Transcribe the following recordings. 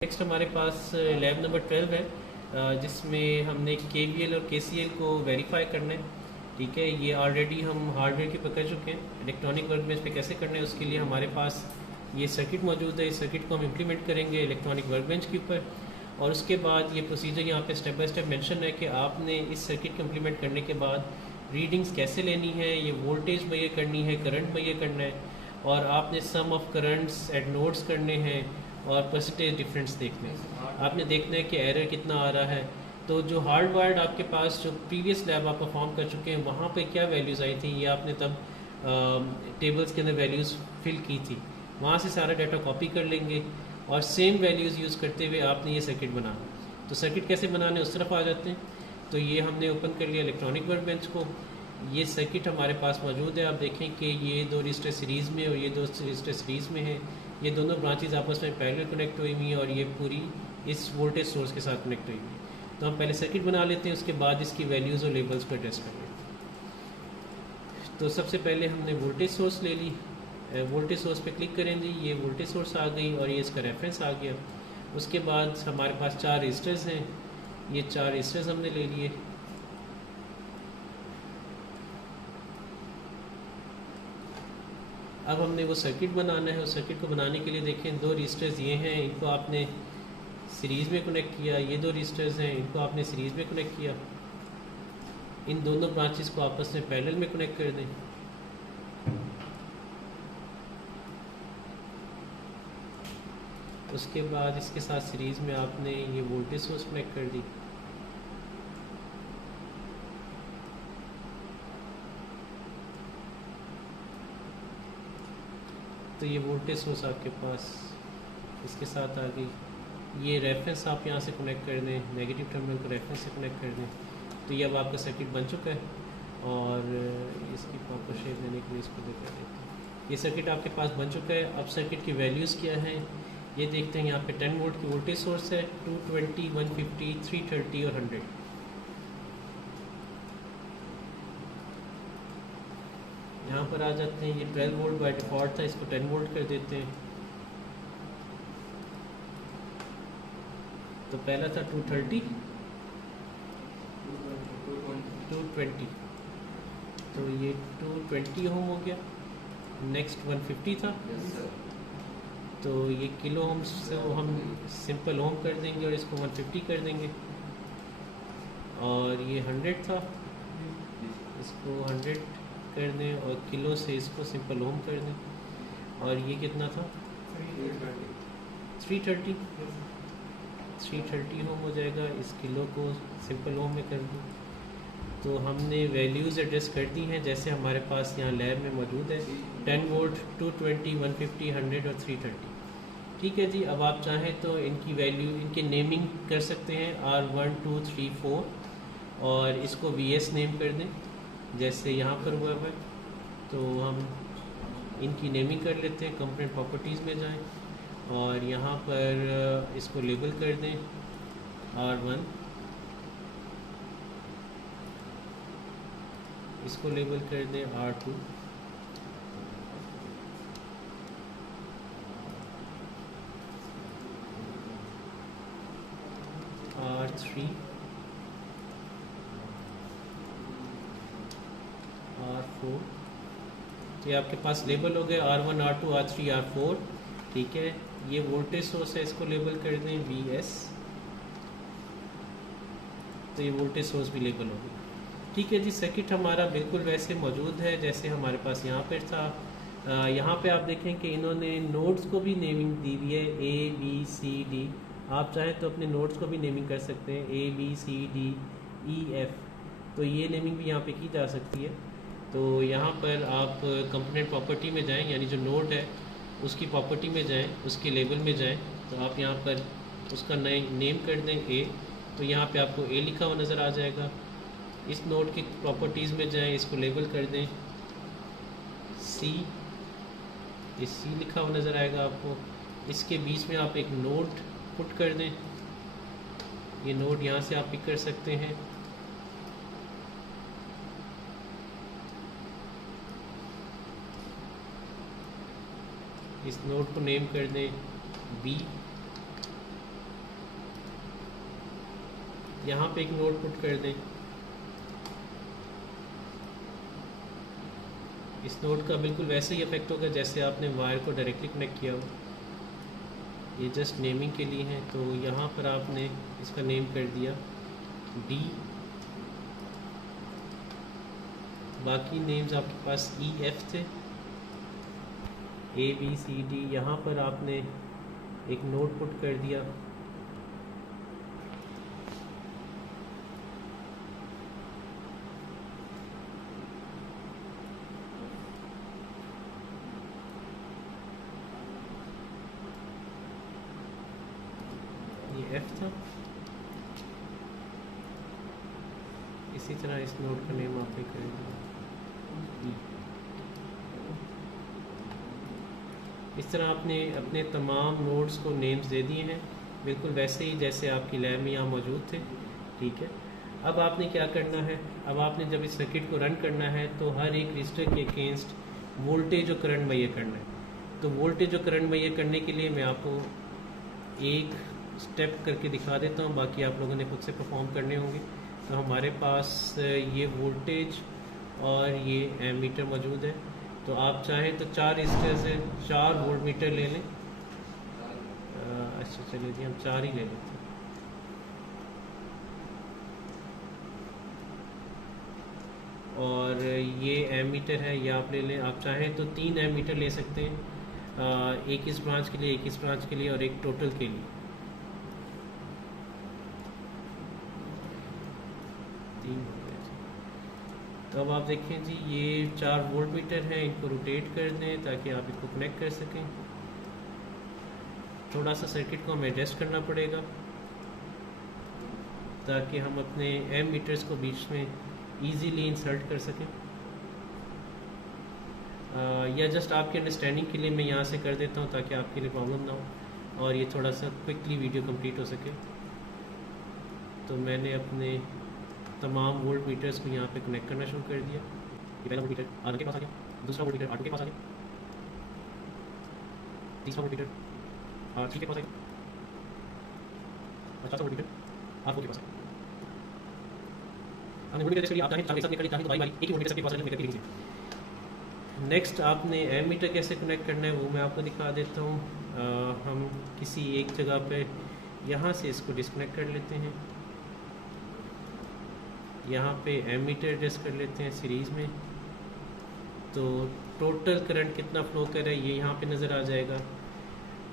Next हमारे पास lab number 12 है जिसमें हमने KVL और KCL को वेरीफाई करना है। ठीक है, ये ऑलरेडी हम हार्डवेयर के पर कर चुके हैं। इलेक्ट्रॉनिक वर्कबेंच पे कैसे करना है उसके लिए हमारे पास ये सर्किट मौजूद है। इस सर्किट को हम इम्प्लीमेंट करेंगे इलेक्ट्रॉनिक वर्कबेंच के ऊपर, और उसके बाद ये प्रोसीजर यहाँ पे स्टेप बाय स्टेप मेंशन है कि आपने इस सर्किट को इम्प्लीमेंट करने के बाद रीडिंग्स कैसे लेनी है, ये वोल्टेज मुहैया करनी है, करंट मुहैया करना है, और आपने सम ऑफ करंट्स एट नोड्स करने हैं और परसेंटेज डिफरेंस देखने हैं। आपने देखना है कि एरर कितना आ रहा है। तो जो हार्ड वायर्ड आपके पास जो प्रीवियस लैब आप परफॉर्म कर चुके हैं वहाँ पे क्या वैल्यूज़ आई थी, ये आपने तब टेबल्स के अंदर वैल्यूज़ फिल की थी, वहाँ से सारा डाटा कॉपी कर लेंगे और सेम वैल्यूज़ यूज़ करते हुए आपने ये सर्किट बनाना। तो सर्किट कैसे बनाने उस तरफ आ जाते हैं। तो ये हमने ओपन कर लिया इलेक्ट्रॉनिक वर्कबेंच को। ये सर्किट हमारे पास मौजूद है। आप देखें कि ये दो रजिस्टर सीरीज़ में और ये दो रजिस्टर सीरीज़ में है। ये दोनों ब्रांचेज आपस में पैरेलल कनेक्ट हुई हुई हैं और ये पूरी इस वोल्टेज सोर्स के साथ कनेक्ट हुई हुई है। तो हम पहले सर्किट बना लेते हैं, उसके बाद इसकी वैल्यूज़ और लेबल्स को टेस्ट करेंगे। तो सबसे पहले हमने वोल्टेज सोर्स ले ली। वोल्टेज सोर्स पे क्लिक करें जी, ये वोल्टेज सोर्स आ गई और ये इसका रेफरेंस आ गया। उसके बाद हमारे पास 4 रजिस्टर्स हैं, ये 4 रजिस्टर्स हमने ले लिए। अब हमने वो सर्किट बनाना है। उस सर्किट को बनाने के लिए देखें, 2 रजिस्टर्स ये हैं, इनको आपने सीरीज़ में कनेक्ट किया। ये 2 रजिस्टर्स हैं, इनको आपने सीरीज़ में कनेक्ट किया। इन दोनों ब्रांचेस को आपस में पैरेलल में कनेक्ट कर दें। उसके बाद इसके साथ सीरीज़ में आपने ये वोल्टेज सोर्स कनेक्ट कर दी। तो ये वोल्टेज सोर्स आपके पास इसके साथ आ गई। ये रेफरेंस आप यहाँ से कनेक्ट कर दें, नेगेटिव टर्मिनल को रेफरेंस से कनेक्ट कर दें। तो ये अब आपका सर्किट बन चुका है और इसकी प्रॉपर शेप देने के लिए इसको दिखा देते हैं। ये सर्किट आपके पास बन चुका है। अब सर्किट की वैल्यूज़ क्या हैं ये देखते हैं। यहाँ पे 10 वोल्ट की वोल्टेज सोर्स है, 220, 150, 330 और 100। यहाँ पर आ जाते हैं। ये 12 वोल्ट बाय डिफ़ॉल्ट था, इसको 10 वोल्ट कर देते हैं। तो पहला था 230, 220, तो ये 220 ओम हो गया। नेक्स्ट 150 था, तो ये किलो ओम से हम सिंपल ओम कर देंगे और इसको 150 कर देंगे। और ये 100 था, इसको 100 कर दें और किलो से इसको सिंपल ओम कर दें। और ये कितना था 330 ओम हो जाएगा। इस किलो को सिंपल ओम में कर दें। तो हमने वैल्यूज़ एड्रेस कर दी हैं जैसे हमारे पास यहाँ लैब में मौजूद है। 10 वोल्ट, 220, 150, 100 और 330। ठीक है जी। अब आप चाहें तो इनकी वैल्यू, इनके नेमिंग कर सकते हैं, R1, 2, 3, 4, और इसको VS नेम कर दें जैसे यहाँ पर हुआ है। तो हम इनकी नेमिंग कर लेते हैं। कंपोनेंट प्रॉपर्टीज़ में जाएं और यहाँ पर इसको लेबल कर दें R1, इसको लेबल कर दें R2, R3, R4। ये आपके पास लेबल हो गए R1, R2, R3, R4। ठीक है। ये वोल्टेज सोर्स है, इसको लेबल कर दें VS। तो ये वोल्टेज सोर्स भी लेबल हो गया। ठीक है जी। सर्किट हमारा बिल्कुल वैसे मौजूद है जैसे हमारे पास यहाँ पर था। यहाँ पे आप देखें कि इन्होंने नोड्स को भी नेमिंग दी हुई है, A, B, C, D। आप चाहें तो अपने नोड्स को भी नेमिंग कर सकते हैं, A, B, C, D, E, F। तो ये नेमिंग भी यहाँ पे की जा सकती है। तो यहाँ पर आप कंपोनेंट प्रॉपर्टी में जाएं, यानी जो नोड है उसकी प्रॉपर्टी में जाएं, उसके लेबल में जाएं। तो आप यहाँ पर उसका नेम कर दें A। तो यहाँ पे आपको A लिखा हुआ नज़र आ जाएगा। इस नोड की प्रॉपर्टीज़ में जाएं, इसको लेबल कर दें C। ये C लिखा हुआ नज़र आएगा आपको। इसके बीच में आप एक नोड पुट कर दें। ये नोड यहाँ से आप पिक कर सकते हैं। इस नोड को नेम कर दें B। यहाँ पे एक नोट पुट कर दें। इस नोट का बिल्कुल वैसे ही इफेक्ट होगा जैसे आपने वायर को डायरेक्टली कनेक्ट किया हो। ये जस्ट नेमिंग के लिए है, तो यहाँ पर आपने इसका नेम कर दिया D। बाकी नेम्स आपके पास EF थे, ABCD। यहाँ पर आपने एक नोट पुट कर दिया। ये F था। इसी तरह इस नोट का नेम आपने कर दिया E। इस तरह आपने अपने तमाम नोड्स को नेम्स दे दिए हैं, बिल्कुल वैसे ही जैसे आपकी लैब में यहाँ मौजूद थे। ठीक है, अब आपने क्या करना है, अब आपने जब इस सर्किट को रन करना है तो हर एक रजिस्टर के अगेंस्ट वोल्टेज और करंट मुहैया करना है। तो वोल्टेज और करंट मुहैया करने के लिए मैं आपको एक स्टेप करके दिखा देता हूँ, बाकी आप लोगों ने खुद से परफॉर्म करने होंगे। तो हमारे पास ये वोल्टेज और ये एमीटर मौजूद है। तो आप चाहें तो 4 रजिस्टर से 4 वोल्ट मीटर ले लें। अच्छा चलिए जी, हम 4 ही ले लेते हैं। और ये एमीटर है, ये आप ले लें। आप चाहें तो 3 एमीटर ले सकते हैं, एक इस ब्रांच के लिए, एक इस ब्रांच के लिए और एक टोटल के लिए। 3 हो गया जी। तो अब आप देखें जी, ये 4 वोल्ट मीटर हैं, इनको रोटेट कर दें ताकि आप इनको कनेक्ट कर सकें। थोड़ा सा सर्किट को हमें एडजस्ट करना पड़ेगा ताकि हम अपने एम मीटर्स को बीच में इजीली इंसर्ट कर सकें। या जस्ट आपके अंडरस्टैंडिंग के लिए मैं यहाँ से कर देता हूँ ताकि आपके लिए प्रॉब्लम ना हो और ये थोड़ा सा क्विकली वीडियो कंप्लीट हो सके। तो मैंने अपने तमाम वोल्ट मीटर्स को यहाँ पे कनेक्ट करना शुरू कर दिया। ये पहला वोल्ट मीटर R1 के पास आ गया, दूसरा वोल्ट मीटर R2 के पास आ गया, तीसरा वोल्ट मीटर R3 के पास आ गया और चौथा वोल्ट मीटर R4 के पास आ गया। हमने वोल्ट मीटर जैसे आप चाहें तो एक साथ बारी बारी एक ही वोल्ट मीटर सबके पास लेकर लीजिए। नेक्स्ट आपने एम मीटर कैसे कनेक्ट करना है वो मैं आपको दिखा देता हूँ। हम किसी एक जगह पे यहाँ से इसको डिस्कनेक्ट कर लेते हैं। यहाँ पे एम मीटर एडजस्ट कर लेते हैं सीरीज़ में। तो टोटल करंट कितना फ्लो कर रहा है ये यहाँ पे नज़र आ जाएगा।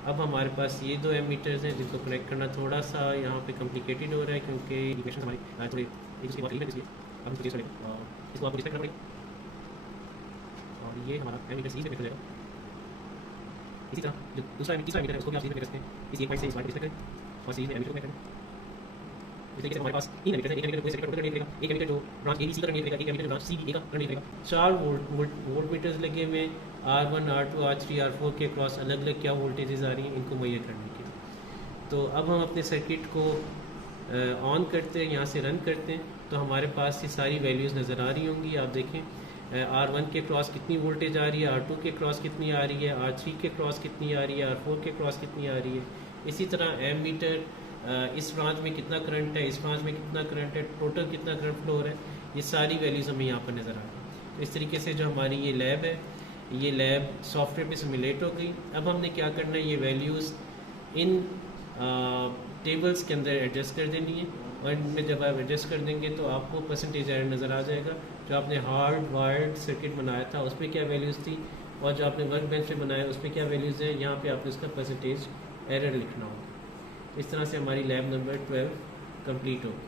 अब हमारे पास ये 2 एम मीटर्स हैं जिनको कनेक्ट करना थोड़ा सा यहाँ पे कॉम्प्लिकेटेड हो रहा है क्योंकि इक्वेशन हमारी थोड़ी एक दूसरे बात इसलिए अब इसको चलेगा इसको आपको रिस्पेक्ट करना पड़ेगा। और ये हमारा एम मीटर सीरीज में कनेक्ट हो जाएगा। इसी तरह जो दूसरा तीसरा मीटर है उसको भी आप सीरीज में कर सकते हैं। इस एक पॉइंट से इस पॉइंट रिस्पेक्ट करें और सीरीज में एम मीटर कनेक्ट करें। इस तरीके से हमारे पास 3 एमीटर है, एक एमीटर कोई सर्किट करने देगा, एक एमीटर जो ब्रांच ABC का करने देगा, एक एमीटर जो ब्रांच CB का करने देगा। 4 वोल्ट मीटर्स लगे हुए R1 R2 R3 R4 के क्रॉस अलग अलग क्या वोल्टेजेस आ रही हैं इनको मुहैया करने के लिए। तो अब हम अपने सर्किट को ऑन करते हैं, यहाँ से रन करते हैं तो हमारे पास ये सारी वैल्यूज़ नज़र आ रही होंगी। आप देखें R1 के क्रॉस कितनी वोल्टेज आ रही है, R2 के क्रॉस कितनी आ रही है, R3 के क्रॉस कितनी आ रही है, R4 के क्रॉस कितनी आ रही है। इसी तरह एम मीटर इस ब्रांच में कितना करंट है, इस ब्रांच में कितना करंट है, टोटल कितना करंट फ्लो हो रहा है, ये सारी वैल्यूज़ हमें यहाँ पर नज़र आ रही है। तो इस तरीके से जो हमारी ये लैब है, ये लैब सॉफ्टवेयर पे सिमुलेट हो गई। अब हमने क्या करना है, ये वैल्यूज़ इन टेबल्स के अंदर एडजस्ट कर देनी है और इनमें जब आप एडजस्ट कर देंगे तो आपको परसेंटेज एरर नज़र आ जाएगा। जो आपने हार्ड वायर्ड सर्किट बनाया था उस पर क्या वैल्यूज़ थी और जो आपने वर्क बेंच पे बनाया उस पर क्या वैल्यूज़ है, यहाँ पे आपने उसका परसेंटेज एरर लिखना होगा। इस तरह से हमारी लैब नंबर 12 कंप्लीट होगी।